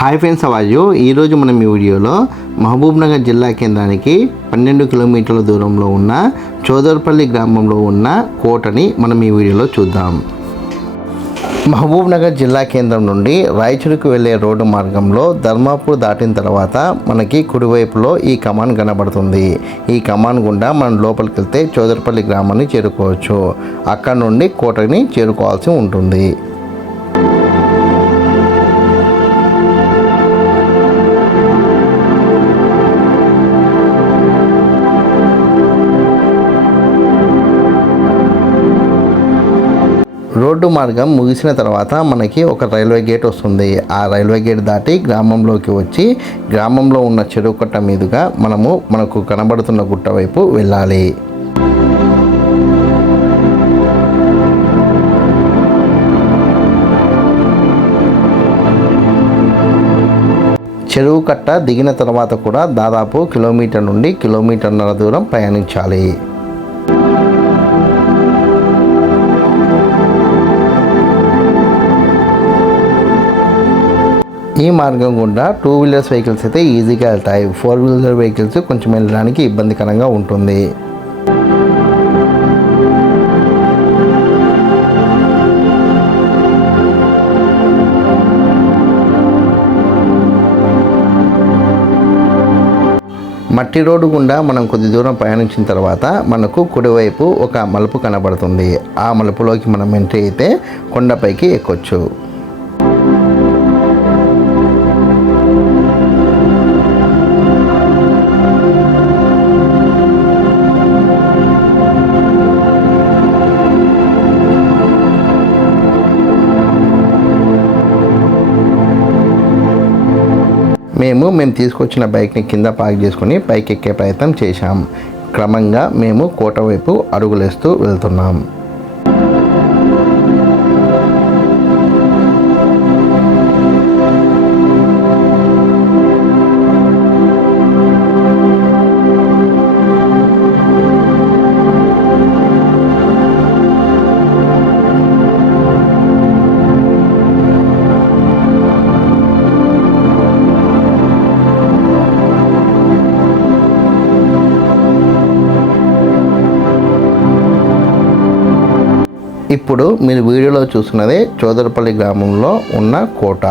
Hi friends అవాజు ఈరోజు మనం ఈ వీడియోలో మహబూబ్ నగర్ జిల్లా కేంద్రానికి పన్నెండు కిలోమీటర్ల దూరంలో ఉన్న చోదర్పల్లి గ్రామంలో ఉన్న కోటని మనం ఈ వీడియోలో చూద్దాం. మహబూబ్ నగర్ జిల్లా కేంద్రం నుండి రాయచూరుకు వెళ్ళే రోడ్డు మార్గంలో ధర్మాపూర్ దాటిన తర్వాత మనకి కుడివైపులో ఈ కమాన్ కనబడుతుంది. ఈ కమాన్ గుండా మనం లోపలికి వెళ్తే చోదర్పల్లి గ్రామాన్ని చేరుకోవచ్చు. అక్కడ నుండి కోటని చేరుకోవాల్సి ఉంటుంది. రోడ్డు మార్గం ముగిసిన తర్వాత మనకి ఒక రైల్వే గేట్ వస్తుంది. ఆ రైల్వే గేట్ దాటి గ్రామంలోకి వచ్చి గ్రామంలో ఉన్న చెరువు కట్ట మీదుగా మనము మనకు కనబడుతున్న గుట్ట వైపు వెళ్ళాలి. చెరువు కట్ట దిగిన తర్వాత కూడా దాదాపు కిలోమీటర్ నుండి కిలోమీటర్న్నర దూరం ప్రయాణించాలి. ఈ మార్గం గుండా టూ వీలర్స్ వెహికల్స్ అయితే ఈజీగా వెళ్తాయి. ఫోర్ వీలర్ వెహికల్స్ కొంచెం వెళ్ళడానికి ఇబ్బందికరంగా ఉంటుంది. మట్టి రోడ్డు గుండా మనం కొద్ది దూరం ప్రయాణించిన తర్వాత మనకు కుడివైపు ఒక మలుపు కనబడుతుంది. ఆ మలుపులోకి మనం ఎంట్రీ అయితే కొండపైకి ఎక్కొచ్చు. మేము మేము తీసుకొచ్చిన బైక్ని కింద పార్క్ చేసుకుని పైకి ఎక్కే ప్రయత్నం చేశాం. క్రమంగా మేము కోట వైపు అడుగులేస్తూ వెళ్తున్నాం. ఇప్పుడు మీరు వీడియోలో చూస్తున్నదే చోదరపల్లి గ్రామంలో ఉన్న కోట.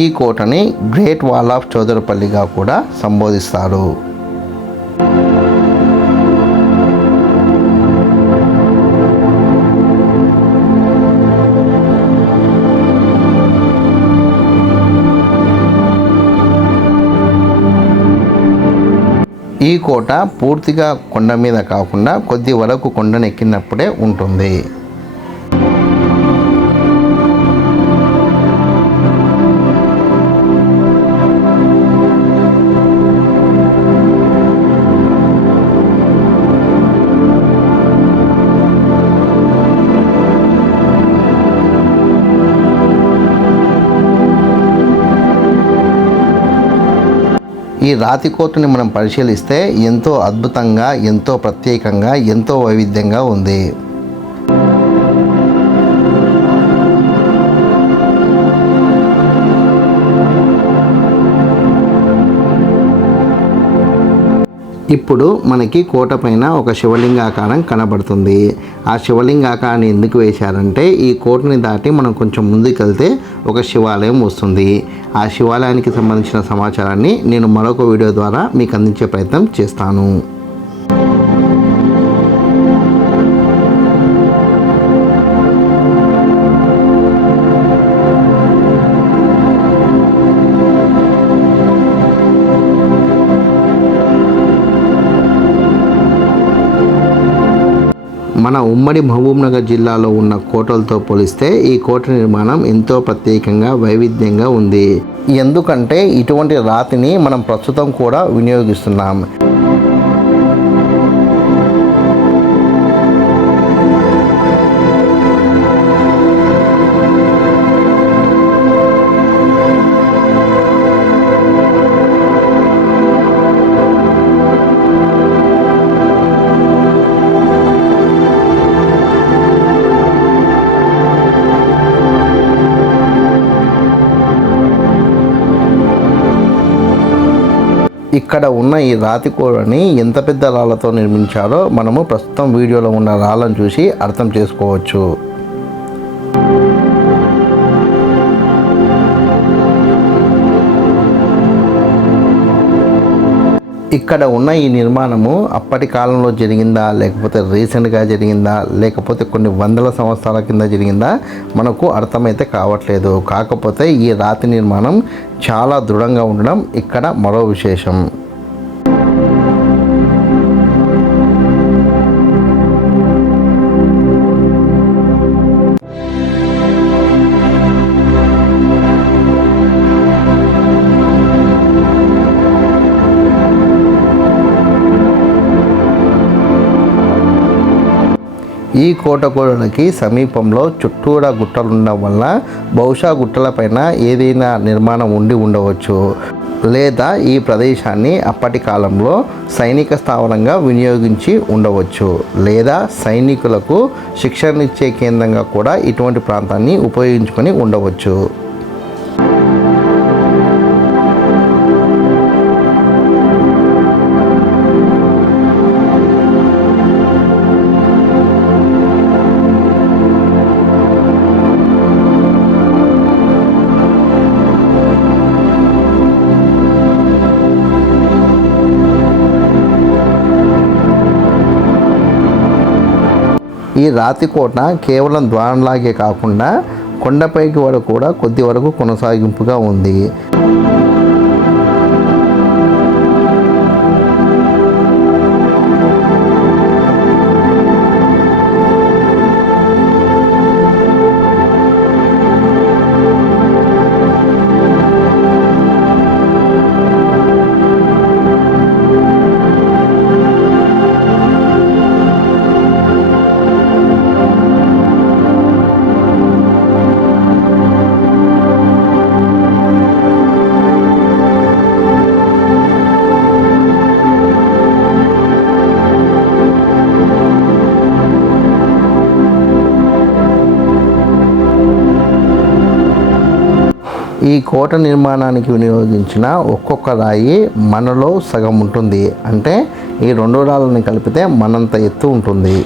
ఈ కోటని గ్రేట్ వాల్ ఆఫ్ చోదరపల్లిగా కూడా సంబోధిస్తారు. ఈ కోట పూర్తిగా కొండ మీద కాకుండా కొద్ది వరకు కొండను ఎక్కినప్పుడే ఉంటుంది. ఈ రాతి కోటని మనం పరిశీలిస్తే ఎంతో అద్భుతంగా ఎంతో ప్రత్యేకంగా ఎంతో వైవిధ్యంగా ఉంది. ఇప్పుడు మనకి కోట పైన ఒక శివలింగాకారం కనబడుతుంది. ఆ శివలింగాకారాన్ని ఎందుకు వేశారంటే ఈ కోటని దాటి మనం కొంచెం ముందుకెళ్తే ఒక శివాలయం వస్తుంది. ఆ శివాలయానికి సంబంధించిన సమాచారాన్ని నేను మరొక వీడియో ద్వారా మీకు అందించే ప్రయత్నం చేస్తాను. మన ఉమ్మడి మహబూబ్నగర్ జిల్లాలో ఉన్న కోటలతో పోలిస్తే ఈ కోట నిర్మాణం ఎంతో ప్రత్యేకంగా వైవిధ్యంగా ఉంది. ఎందుకంటే ఇటువంటి రాతిని మనం ప్రస్తుతం కూడా వినియోగిస్తున్నాం. ఇక్కడ ఉన్న ఈ రాతి కూరని ఎంత పెద్ద రాళ్ళతో నిర్మించారో మనము ప్రస్తుతం వీడియోలో ఉన్న రాళ్ళను చూసి అర్థం చేసుకోవచ్చు. ఇక్కడ ఉన్న ఈ నిర్మాణము అప్పటి కాలంలో జరిగిందా లేకపోతే రీసెంట్గా జరిగిందా లేకపోతే కొన్ని వందల సంవత్సరాల కింద జరిగిందా మనకు అర్థమైతే కావట్లేదు. కాకపోతే ఈ రాతి నిర్మాణం చాలా దృఢంగా ఉండడం ఇక్కడ మరో విశేషం. కోటకోడలకి సమీపంలో చుట్టూరా గుట్టలు ఉండడం వల్ల బహుశా గుట్టలపైన ఏదైనా నిర్మాణం ఉండి ఉండవచ్చు లేదా ఈ ప్రదేశాన్ని అప్పటి కాలంలో సైనిక స్థావరంగా వినియోగించి ఉండవచ్చు లేదా సైనికులకు శిక్షణ ఇచ్చే కేంద్రంగా కూడా ఇటువంటి ప్రాంతాన్ని ఉపయోగించుకొని ఉండవచ్చు. ఈ రాతి కోట కేవలం ద్వారంలాగే కాకుండా కొండపైకి వరకు కూడా కొద్ది వరకు కొనసాగింపుగా ఉంది. ఈ కోట నిర్మాణానికి వినియోగించిన ఒక్కొక్క రాయి మనలో సగం ఉంటుంది. అంటే ఈ రెండు రాళ్ళని కలిపితే మనంత ఎత్తు ఉంటుంది.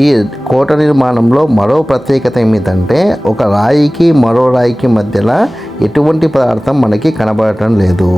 ఈ కోట నిర్మాణంలో మరో ప్రత్యేకత ఏమిటంటే ఒక రాయికి మరో రాయికి మధ్యలో ఎటువంటి పదార్థం మనకి కనబడటం లేదు.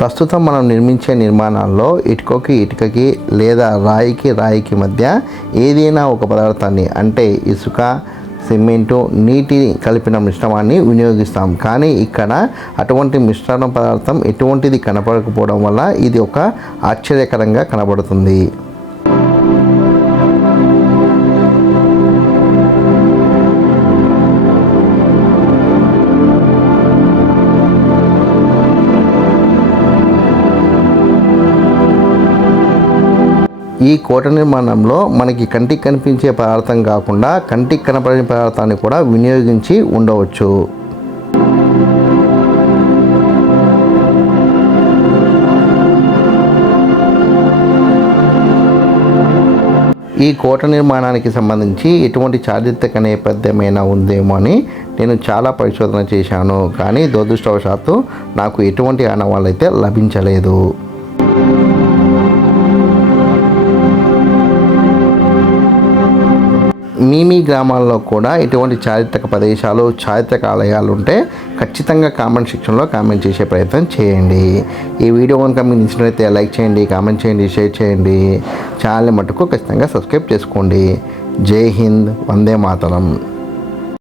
ప్రస్తుతం మనం నిర్మించే నిర్మాణాల్లో ఇటుకకి ఇటుకకి లేదా రాయికి రాయికి మధ్య ఏదైనా ఒక పదార్థాన్ని అంటే ఇసుక సిమెంటు నీటి కలిపిన మిశ్రమాన్ని వినియోగిస్తాం. కానీ ఇక్కడ అటువంటి మిశ్రమ పదార్థం ఎటువంటిది కనపడకపోవడం వల్ల ఇది ఒక ఆశ్చర్యకరంగా కనబడుతుంది. ఈ కోట నిర్మాణంలో మనకి కంటికి కనిపించే పదార్థం కాకుండా కంటికి కనపడని పదార్థాన్ని కూడా వినియోగించి ఉండవచ్చు. ఈ కోట నిర్మాణానికి సంబంధించి ఎటువంటి చారిత్రక నేపథ్యమైనా ఉందేమో అని నేను చాలా పరిశోధన చేశాను. కానీ దురదృష్టవశాత్తు నాకు ఎటువంటి ఆనవాళ్ళు అయితే లభించలేదు. మీ మీ గ్రామాల్లో కూడా ఇటువంటి చారిత్రక ప్రదేశాలు చారిత్రక ఆలయాలు ఉంటే ఖచ్చితంగా కామెంట్ సెక్షన్లో కామెంట్ చేసే ప్రయత్నం చేయండి. ఈ వీడియో కనుక మీకు నచ్చినట్లయితే లైక్ చేయండి కామెంట్ చేయండి షేర్ చేయండి. ఛానల్ని మటుకు ఖచ్చితంగా సబ్స్క్రైబ్ చేసుకోండి. జై హింద్ వందే మాతరం.